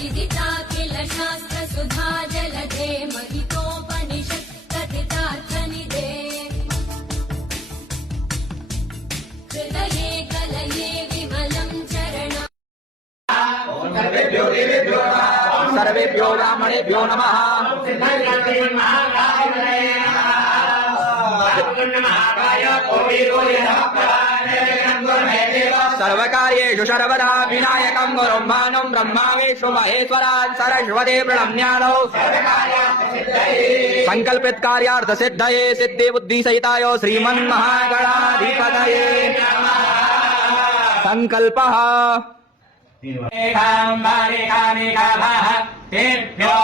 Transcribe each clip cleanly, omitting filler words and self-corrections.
विदिताखिल शास्त्र सुधा जलधे महितोपनिषत् कथितार्थनिधे हृदये कलये विमलं चरणम्। सर्वेभ्यो ब्राह्मणेभ्यो नमः। सर्वकार्येषु सर्वदा विनायकं गुरुं मानं ब्रह्मा विष्णु महेश्वरान् सरस्वती प्रणम्यादौ संकल्पित कार्यार्थ सिद्धये सिद्धि बुद्धि सहिताय श्रीमन्महागणाधिपतये संकल्पः। तेभ्यो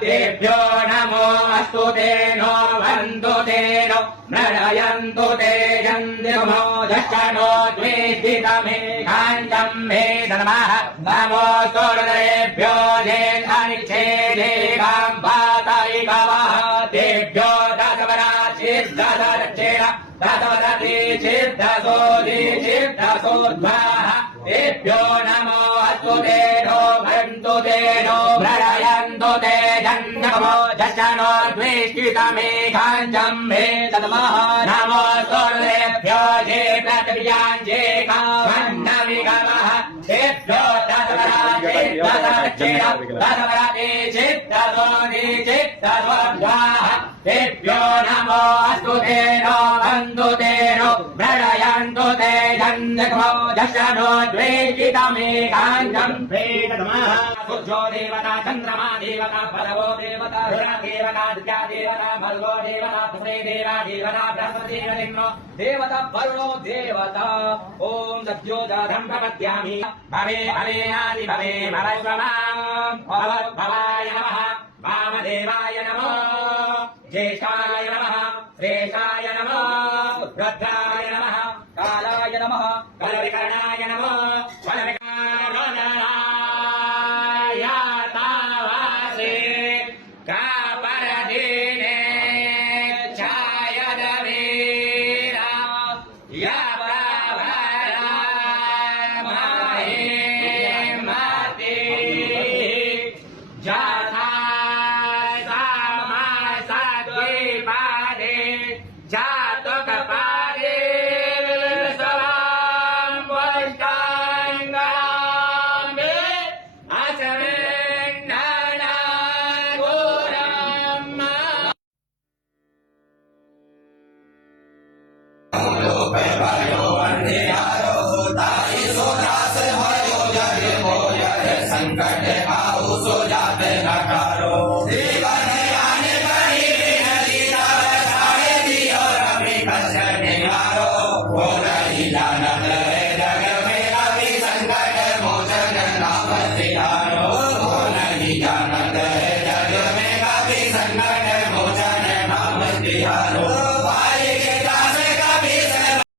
तेभ्यो नमो अस्तु तेनो वन्दु तेनो मृणयन्तु ते जन्दिमो दशनो द्वेष्टितमेघाञ्जम् मे नमः। नमो सूर्येभ्यो जेन्धनिच्छेदेकाम् वातैकवः तेभ्यो दशवराचिद्दशरक्षेण दशवरतिचिद्दशोदिचिद्दशोद्वाः तेभ्यो नमो अस्तु तेनो वन्दु तेनो मृणयन्तु ते जन्मो दशनो द्वेष्टितमेघाञ्जम् मे नमः। नमो सूर्येभ्यो जे पृथिव्याञ्जे कामन्नविगमः तेभ्यो दशवराचिद्दशरक्षेण दशवरतिचिद्दशोदिचिद्दशोद्वाः तेभ्यो नमो अस्तु तेनो वन्दु तेनो मृणयन्तु ते जन्मो दशनो द्वेष्टितमेघाञ्जम् मे नमः। सूर्यो देवता चन्द्रमा देवता भरवो देवता ऋण देवता दित्या देवता भर्गो देवता धुमे देवा देवता बृहस्पति देवो देवता वरुणो देवता। ॐ सद्योजातं प्रपद्यामि भवे भवेनादि भवे भवाय नमः। वामदेवाय नमः। ज्येष्ठाय नमः। श्रेष्ठाय नमः। रुद्राय नमः। कालाय नमः। बलविकरणाय नमः। संकट आओ सो जाते नकारो जीवन आने बनी नदी और अभी कष्ट निवारो हो रही जानत